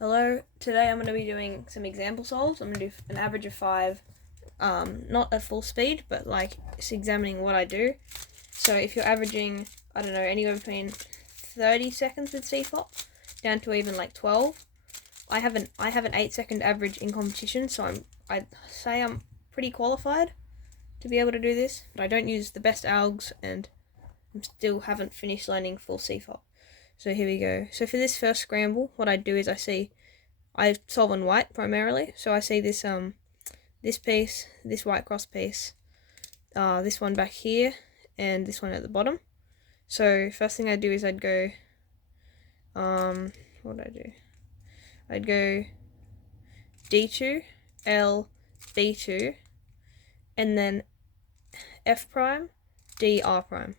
Hello, today I'm going to be doing some example solves. I'm going to do an average of 5, not at full speed, but like it's examining what I do. So if you're averaging, I don't know, anywhere between 30 seconds with CFOP down to even like 12, I have an 8-second average in competition, so I'd say I'm pretty qualified to be able to do this, but I don't use the best algs and I still haven't finished learning full CFOP. So here we go. So for this first scramble, what I do is I solve on white primarily. So I see this this piece, this white cross piece, this one back here, and this one at the bottom. So first thing I do is I'd go, what would I do? I'd go D2, L, B2, and then F prime, D, R prime.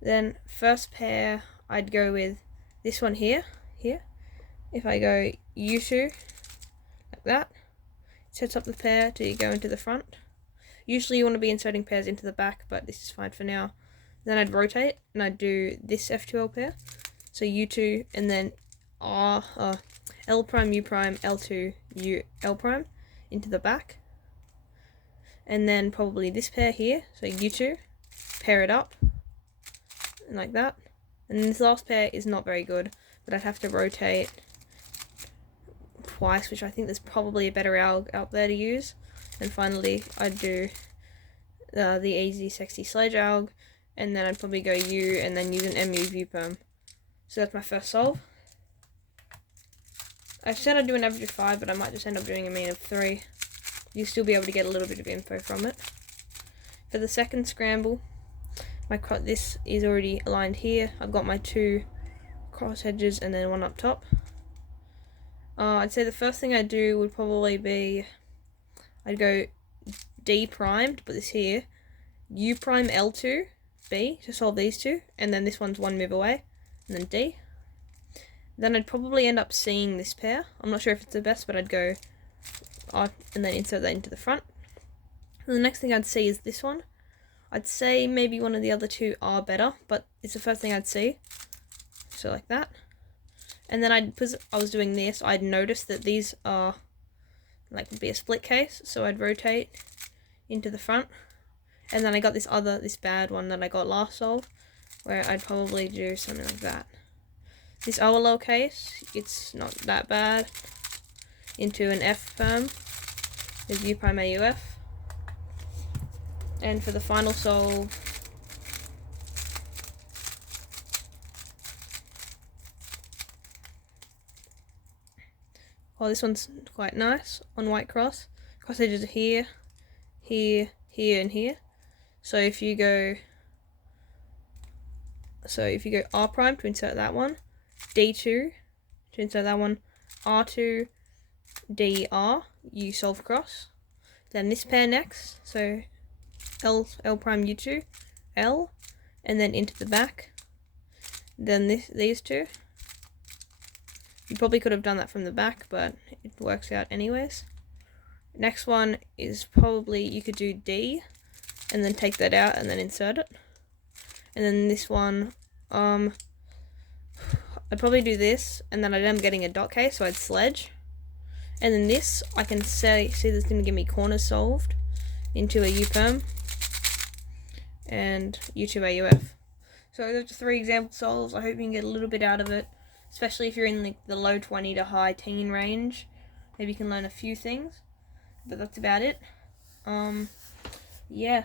Then first pair, I'd go with this one here. If I go U2, like that, sets up the pair to go into the front. Usually you want to be inserting pairs into the back, but this is fine for now. Then I'd rotate, and I'd do this F2L pair. So U2, and then L prime, U prime, L2, U, L prime, into the back. And then probably this pair here, so U2, pair it up, and like that. And this last pair is not very good, but I'd have to rotate twice, which I think there's probably a better alg out there to use. And finally, I'd do the easy sexy sledge alg, and then I'd probably go U and then use an MU view perm. So that's my first solve. I said I'd do an average of 5, but I might just end up doing a mean of 3. You'll still be able to get a little bit of info from it. For the second scramble, this is already aligned here. I've got my 2 cross edges and then one up top. I'd say the first thing I'd do would probably be, I'd go D prime to put this here, U prime L2, B to solve these two, and then this one's one move away, and then D. Then I'd probably end up seeing this pair. I'm not sure if it's the best, but I'd go and then insert that into the front. And the next thing I'd see is this one. I'd say maybe one of the other two are better, but it's the first thing I'd see. So like that. And then because I was doing this, I'd notice that these are like would be a split case, so I'd rotate into the front. And then I got this bad one that I got last solve, where I'd probably do something like that. This OLL case, it's not that bad. Into an F perm with U prime AUF. And for the final solve, this one's quite nice on white cross. Cross edges are here, here, here, and here. So if you go R prime to insert that one, D2 to insert that one, R2, DR, you solve cross. Then this pair next, so L prime U2, L, and then into the back. Then these two. You probably could have done that from the back, but it works out anyways. Next one is probably, you could do D, and then take that out and then insert it. And then this one, I'd probably do this, and then I'd end up getting a dot case, so I'd sledge. And then this, I can see that's going to give me corners solved into a U perm and U2 AUF. So those are 3 example solves. I hope you can get a little bit out of it, especially if you're in the low 20 to high teen range. Maybe you can learn a few things, but that's about it. Yeah.